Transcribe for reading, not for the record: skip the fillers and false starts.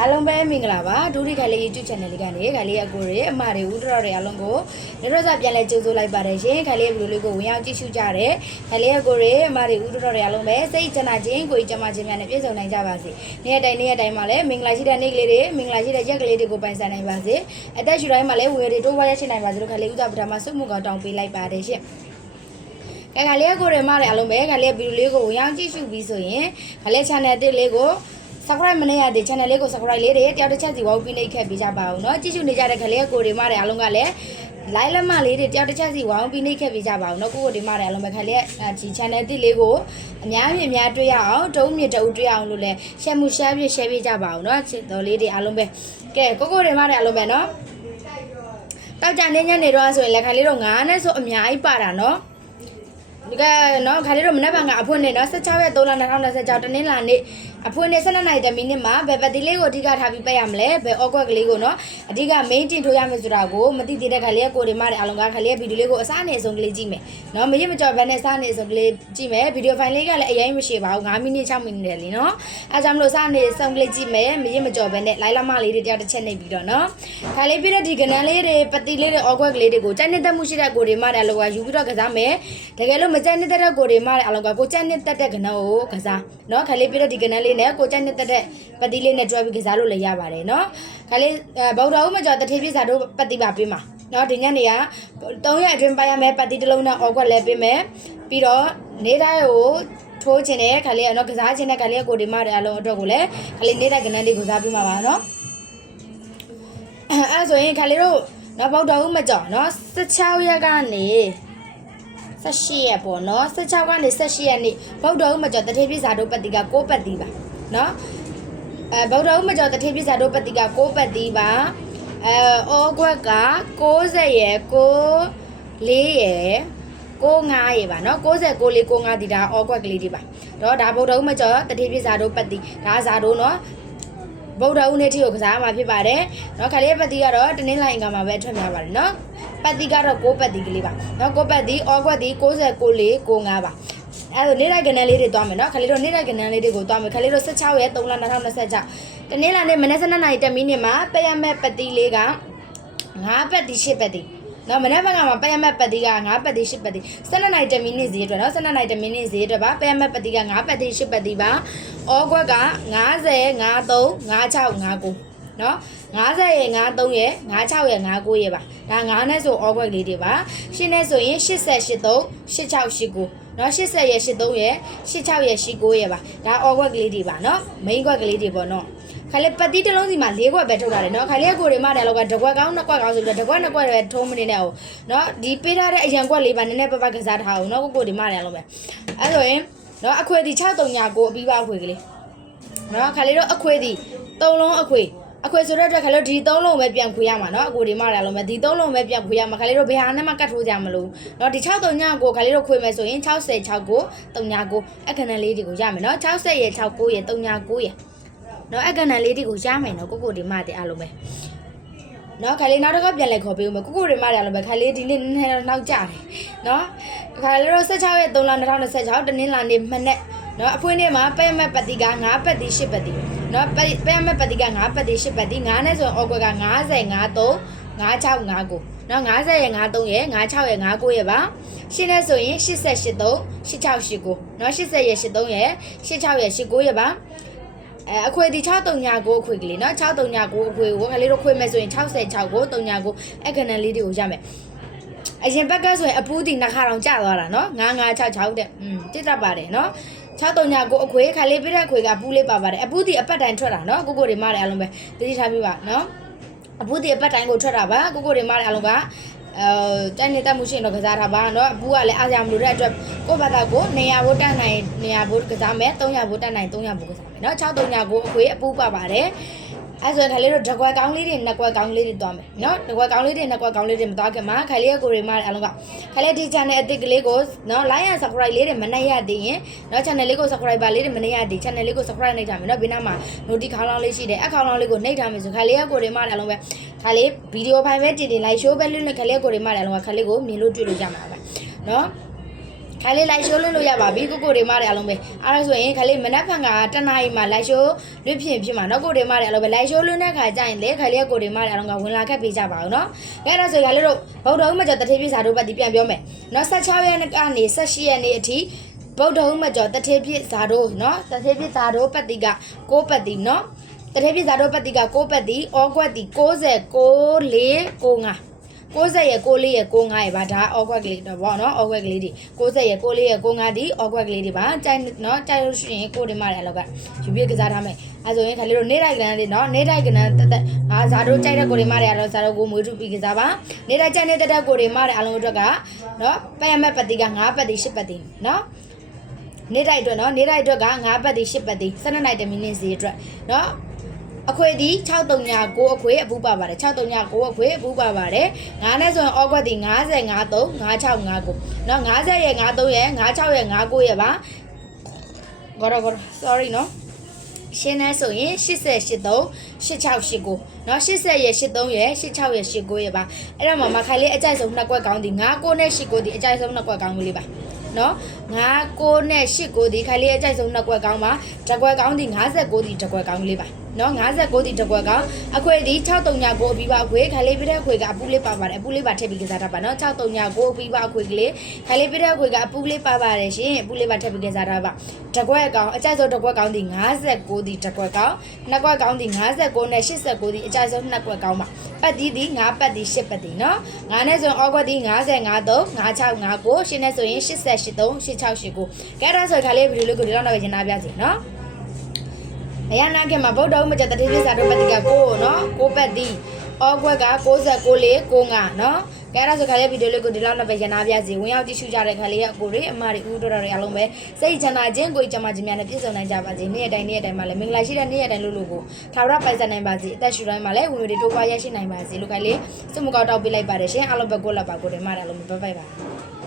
အားလုံးပဲမင်္ဂလာပါဒူရီခါလေး YouTube channel လေးကနေခါလေးအကိုတွေအမတွေဦးတော်တွေအားလုံးကိုနေ့ရက်စာပြန်လဲကြိုးဆိုလိုက်ပါတယ်ရှင်ခါလေးဗီဒီယိုလေးကိုဝင်ရောက်ကြည့်ရှုကြတယ်ခါလေးအကိုတွေအမတွေဦးတော်တွေအားလုံးပဲစိတ်ချမ်းသာခြင်းကိုကြမ်းမာခြင်းများနဲ့ပြည့်စုံနိုင်ကြပါစေနေ့ရက်တိုင်းမှာလည်းမင်္ဂလာရှိတဲ့နေ့ကလေးတွေမင်္ဂလာရှိတဲ့ရက်ကလေးတွေကိုပိုင်ဆိုင်နိုင်ပါစေအသက်ရှူတိုင်းမှာလည်းဝေတွေတိုးပွားရရှိနိုင်ပါစေလို့ခါလေးဦးတော်ပထမဆုမှုကောင်းတောင်းပေးလိုက်ပါတယ်ရှင်ခါလေးအကိုတွေအမတွေအားလုံးပဲခါလေးဗီဒီယိုလေးကိုဝင်ရောက်ကြည့်ရှုပြီးဆိုရင်ခါလေး channel တစ်လေးကိုsubscribe မနေရတဲ့ channel လေးကို subscribe လေးတွေတယောက်တစ်ချက်စီဝေါပြီးနှိပ်ခဲ့ပေးကြပါဦးเนาะကြည့်ရှုနေကြတဲ့ခလေးကိုတွေမတွေအားလုံးကလည်း like လက်မလေးတွေတယောက်တစ်ချက်စီဝေါပြီးနှိပ်ခဲ့ပေးကြပါဦးเนาะကိုတွေမတွေအားလုံးပဲခလေးဒီ channel တစ်လေးကိုအများတွေ့ရအောင်တုံးမြစ်တူတွေ့အောင်လို့လဲ share မှု share ပေးကြပါဦးเนาะတော်လေးတွေအားလုံးပဲကဲကိုတွေမတွေအားလုံးပဲเนาะတောက်ကြနေညနေတော့ဆိုရင်လက်ခလေးတော့9နဲ့ဆိုအများကြီးပါတာเนาะဒီကနော်ခါလေးတော့မနေ့ကအဖွင့်နေနော်16ရက်3လ2026တနင်္လာနေ့အဖွင့်နေ12နာရီမိနစ်မှာဘယ်ပတ်တီလေးကိုအဓိကထားပြီးပတ်ရမလဲဘယ်အော့ကွက်ကလေးကိုနော်အဓိက main တင်ထိုးရမယ်ဆိုတာကိုမသိသေးတဲ့ခါလေးကိုဒီမတဲ့အလုံးကခါလေးဗီဒီယိုလေးကိုအစားနေအဆုံးကလေးကြည့်မယ်နော်မရမကြော်ဘဲနဲ့စားနေအဆုံးကလေးကြည့်မယ်ဗီဒီယိုဖိုင်လေးကလည်းအရင်မရှိပါဘူး9မိနစ်6မိနစ်တယ်လीနော်အဲကြောင့်မလို့စားနေအဆုံးကလေးကြည့်မယ်မရမကြော်ဘဲနဲ့လိုက်လာမလေးတွေတယောက်တစ်ချက်နေပြီးတော့နော်ခါလေးပြီးတော့ဒီကနန်းလေးတွေပတ်တီလေးတွေအော့ကွက်ကလေးတွေကိုကြိုက်နေတဲ့မှုရှိတဲ့ကိုဒီမတဲ့အလုံးကယူပြီးတော့ကစားမယ်တကယ်လို့မကြိုက်နေတဲ့ကိုဒီမတဲ့အလုံးကကိုကြိုက်နေတဲ့ကနန်းကိုကစားနော်ခါလေးပြီးတော့ဒီကနန်းလေးနဲ့ကိုကြိုက်နေတဲ့ပတ်တီလေးနဲ့တွဲပြီးကစားလို့လည်းရပါတယ်နော်ခါလေးဗုဒ္ဓဦးမကျော်တထေးပြစာတို့ပတ်တီပါပေးမှာနော်ဒီညနေက3ရက်အတွင်းပိုင်းရမယ်ပတ်တီတစ်လုံးနဲ့အော်ကွက်လဲပေးမယ်ပြီးတော့နေတိုင်းကိုထိုးခြင်းနဲ့ခါလေးနော်ကစားခြင်းနဲ့ခါလေးကိုဒီမတဲ့အလုံးအတွက်ကိုလည်းခါလေးနေတိုင်းကနန်းလေးကစားပေးမှာပါနော်အဲဆိုရင်ခါလေးတို့နော်ဗုဒ္ဓဦးမကျော်နော်16ရက်ကနေ18ရက်ပေါ့နော်16ကနေ18ရက်နေ့ဗုဒ္ဓဦးမကျော်တထေးပြစာတို့ပတ်တီက6ပတ်တီပါနော်ဗုဒ္ဓဦးမကျော်တထေးပြစာတို့ပတ်တီက6ပတ်တီပါအော်ကွက်က60ရယ်94ရယ်95ရယ်ပါနော်90 94 95ဒီဒါအော်ကွက်ကလေးတွေပါတော့ဒါဗုဒ္ဓဦးမကျော်တထေးပြစာတို့ပတ်တီဒါဇာတို့နော်ဗုဒ္ဓဦးနေ့ထိကိုကစားမှာဖြစ်ပါတယ်เนาะခလေးပတ်တီကတော့တနင်္လာရင်ကမှာပဲထွက်များပါတယ်เนาะပတ်တီကတော့6ပတ်တီကလေးပါเนาะ6ပတ်တီအော်ကွက်တီ90 94 95ပါအဲ့လိုနေ့တိုက်ကနန်းလေးတွေတွားမယ်เนาะခလေးတို့နေ့တိုက်ကနန်းလေးတွေကိုတွားမယ်ခလေးတို့16ရက်3လ2026တနင်္လာနေ့မနက်7:00နာရီမိနစ်မှာပတ်ရမဲ့ပတ်တီလေးက9ပတ်တီ10ပတ်တီနော်မနေ့ကမှပတ်ရမဲ့ပတ်တီက9ပတ်တီ10ပတ်တီ12နာရီမိနစ်ဈေးအတွက်နော်12နာရီမိနစ်ဈေးအတွက်ပါပတ်ရမဲ့ပတ်တီက9ပတ်တီ10ပတ်တီပါအော်ကွက်က50 53 56 59နော်50ရယ်53ရယ်56ရယ်59ရယ်ပါဒါ9နဲ့ဆိုအော်ကွက်လေးတွေပါရှင်းနဲ့ဆိုရင်80 83 86 89နော်80ရယ်83ရယ်86ရယ်89ရယ်ပါဒါအော်ကွက်ကလေးတွေပါနော်မိန်းကွက်ကလေးတွေပေါ့နော်ခါလေးပတ်တီတစ်လုံးစီမှာ4ခွက်ပဲထုတ်ထားတယ်နော်ခါလေးကိုတွေမှတယ်လောက်ကတစ်ခွက်ကောင်း2ခွက်ကောင်းဆိုပြီးတော့တစ်ခွက်2ခွက်ပဲထုံးမနေနဲ့ဟိုနော်ဒီပေးထားတဲ့အရန်ခွက်လေးပါနည်းနည်းပကစားထားအောင်နော်ကိုတွေမှတယ်လောပဲအဲ့ဆိုရင်နော်အခွေဒီ639အပြီးပါအခွေကလေးနော်ခါလေးတော့အခွေဒီ3လုံးအခွေဆိုတဲ့အတွက်ခါလေးဒီ3လုံးပဲပြန်ခွေရမှာနော်အကိုဒီမှတယ်လောပဲဒီ3လုံးပဲပြန်ခွေရမှာခါလေးတို့ဘယ်ဟာနဲ့မှကတ်ထိုးကြမလို့နော်ဒီ639ကိုခါလေးတို့ခွေမယ်ဆိုရင်60 69 39အခဏလေးတွေကိုရမယ်နော်60ရယ်69ရယ်39ရယ်နော်အခဏလေးတွေကိုရမယ်နော်ကိုဒီမှတယ်အားလုံးပဲနော်ခါလေးနောက်တစ်ခါပြန်လဲခေါ်ပေးဦးမယ်ကိုဒီမှတယ်အားလုံးပဲခါလေးဒီနေ့နည်းနည်းနောက်ကြတယ်နော်ခါလေးတို့16ရက်3လ2026တနင်္လာနေ့မနေ့နော်အဖွင့်နေ့မှာပဲမက်ပတ်တီက9ပတ်တီ10ပတ်တီနော်ပဲမက်ပတ်တီက9ပတ်တီ10ပတ်တီ9နဲ့ဆိုရင်အော်ကွက်က50 53 56 59နော်50ရယ်53ရယ်56ရယ်59ရယ်ပါရှင်းနဲ့ဆိုရင်80 83 86 89နော်80ရယ်83ရယ်86ရယ်89ရယ်ပါအခွေဒီ639အခွေကလေးနော်639အခွေကိုခလေးတို့ခွေမဲ့ဆိုရင်66ကို39အခဏလေးတွေကိုရမယ်အရင်ဘက်ကဆိုရင်အပူးတီနှစ်ခါတောင်ကျသွားတာနော်9966တဲ့တိတတ်ပါတယ်နော်639အခွေခါလေးပြတဲ့အခွေကပူးလေးပါပါတယ်အပူးတီအပတ်တိုင်းထွက်တာနော်ကိုတွေမတယ်အလုံးပဲတတိထားပြပါနော်အပူးတီအပတ်တိုင်းကိုထွက်တာပါကိုတွေမတယ်အလုံးကတိုင်းနေတတ်မှုရှင်တော့ကစားတာပါเนาะအပူကလည်းအားရမလို့တဲ့အတွက်ကိုယ့်ဘာသာကို200ဘိုးတက်နိုင်200ဘိုးကစားမယ်300ဘိုးတက်နိုင်300ဘိုးကစားမယ်เนาะ639အခွေအပူပါပါတယ်အဲ့ဆိုရင်ခါလေးတို့တစ်ခွက်ကောင်းလေးတွေနှစ်ခွက်ကောင်းလေးတွေတွားမယ်เนาะတစ်ခွက်ကောင်းလေးတွေနှစ်ခွက်ကောင်းလေးတွေမတွားခင်မှာခါလေးကိုရီမအလုံးကခါလေးဒီ channel အသစ်ကလေးကိုเนาะ like and subscribe လေးတွေမနှက်ရသေးရင်เนาะ channel လေးကို subscriber လေးတွေမနှက်ရသေး channel လေးကို subscribe နှိပ်ထားမယ်เนาะဘေးနားမှာ notification ခေါင်းလောင်းလေးရှိတယ်အခေါင်းလောင်းလေးကိုနှိပ်ထားမယ်ဆိုခါလေးကိုရီမအလုံးပဲခါလေးဗီဒီယိုဖိုင်ပဲတင် like show ပဲလွတ်ခါလေးကိုရီမအလုံးကခါလေးကိုမြင်လို့တွေ့လို့ရမှာပါเนาะ ခိုင်လေးလိုက်ရှိုးလို့ရပါပြီကိုတွေမတဲ့အလုံးပဲအားလို့ဆိုရင်ခိုင်လေးမနက်ဖြန်ကတနားရီမှာလိုက်ရှိုးလွတ်ဖြစ်မှာနော်ကိုတွေမတဲ့အလုံးပဲလိုက်ရှိုးလွတ်တဲ့ခါကျရင်လေခိုင်လေးကိုတွေမတဲ့အလုံးကဝင်လာခဲ့ပေးကြပါဦးနော်အဲ့ဒါဆိုခိုင်လေးတို့ဗုဒ္ဓဥမကျော်တထေးပြစာတို့ပတ်တီပြန်ပြောမယ်နော်16ရက်ကနေ18ရက်နေ့အထိဗုဒ္ဓဥမကျော်တထေးပြစာတို့နော်တထေးပြစာတို့ပတ်တီက6ပတ်တီနော်တထေးပြစာတို့ပတ်တီက6ပတ်တီဩကွက်တီ69 4 95 90ရဲ့6လေးရဲ့95ရဲ့ပါဒါအောက်ွက်ကလေးတော့ဗောနော်အောက်ွက်ကလေးဒီ90ရဲ့6လေးရဲ့95ဒီအောက်ွက်ကလေးဒီပါကြိုက်နော်ကြိုက်လို့ရှိရင်ကိုဒီမှာလည်းအလောက်ကယူပြကစားထားမယ်အဲဆိုရင်ခါလေးတို့နေတိုက်ကနန်းလေးနော်နေတိုက်ကနန်းတက်တက်ငါဇာတို့ကြိုက်တဲ့ကိုဒီမှာလည်းအလောဇာတို့ကိုမွေးထုပြီးကစားပါနေတိုက်ကြိုက်နေတဲ့တက်ကိုဒီမှာလည်းအလုံးအတွက်ကနော်ပယမက်ပတ်တိက9ပတ်တိ10ပတ်တိနော်နေတိုက်အတွက်နော်နေတိုက်အတွက်က9ပတ်တိ10ပတ်တိ12နိုင်10မိနစ်စီအတွက်နော်အခွေဒီ639အခွေအပူပါပါတယ်639အခွေအပူပါပါတယ်9နဲ့ဆိုရင်အောက်ကွက်ဒီ50 53 5659နော်50ရဲ့53ရဲ့56ရဲ့59ရဲ့ပါဂေါ် sorry နော်ရှင်းနေဆိုရင်80 83 86 89နော်80ရဲ့83ရဲ့86ရဲ့89ရဲ့ပါအဲ့တော့မခိုင်လေးအကြိုက်ဆုံးနှစ်ကွက်ကောင်းဒီ59နဲ့89ဒီအကြိုက်ဆုံးနှစ်ကွက်ကောင်းလေးပါနော်59နဲ့89ဒီခိုင်လေးအကြိုက်ဆုံးနှစ်ကွက်ကောင်းပါတစ်ကွက်ကောင်းဒီ59ဒီတစ်ကွက်ကောင်းလေးပါနော်59ဒီတစ်ကွက်ကောင်းအခွေဒီ639အပြီးပါအခွေခိုင်လေးပြတဲ့အခွေကအပူလေးပါပါတယ်အပူလေးပါထည့်ပြီးကစားတာပါနော်639အပြီးပါအခွေကလေးခိုင်လေးပြတဲ့အခွေကအပူလေးပါပါတယ်ရှင်အပူလေးပါထည့်ပြီးကစားတာပါတစ်ကွက်ကောင်းအကြိုက်ဆုံးတစ်ကွက်ကောင်းဒီ59ဒီတစ်ကွက်ကောင်းနှစ်ကွက်ကောင်းဒီ59နဲ့89ဒီအကြိုက်ဆုံးနှစ်ကွက်ကောင်းပါပတ်ဒီ9ပတ်ဒီ10ပတ်ဒီနော်9နဲ့ဆိုရင်အောက်ကွက်ဒီ50 53 56 59ရှင်းနဲ့ဆိုရင်80 83 86 89ကဲဒါဆိုခါလေးဗီဒီယိုလေးကိုဒီလောက်တော့ရင်နာပြစီနော်အရနာခင်မှာဗုဒ္ဓဥမကျတတိပိစာတို့ပတ်တိကကိုနော်ကိုပတ်တိအောက်ကွက်က69လေး95နော်ကဲဒါဆိုခါလေးဗီဒီယိုလေးကိုဒီလောက်တော့ပဲရင်နာပြစီဝင်ရောက်ကြည့်ရှုကြတဲ့ခါလေးကကိုတွေအမတွေဦးတော်တော်တွေအားလုံးပဲစိတ်ချမ်းသာခြင်းကိုကြမှာခြင်းများနဲ့ပြည့်စုံနိုင်ကြပါစေနေ့ရက်တိုင်းမှာလည်းမင်္ဂလာရှိတဲ့နေ့ရက်တိုင်းလို့ကိုထာဝရပိုင်ဆိုင်နိုင်ပါစေအသက်ရှူတိုင်းမှာလည်းဝင်တွေတိုးပွားရရှိနိုင်ပါစေလို့ခါလေးစုမကောက်တောက်ပေးလိုက်ပါတယ်ရှင်အားလုံးပဲကိုလက်ပါကိုတွေမှာလည်းအားလုံးပဲဘိုင်ပါ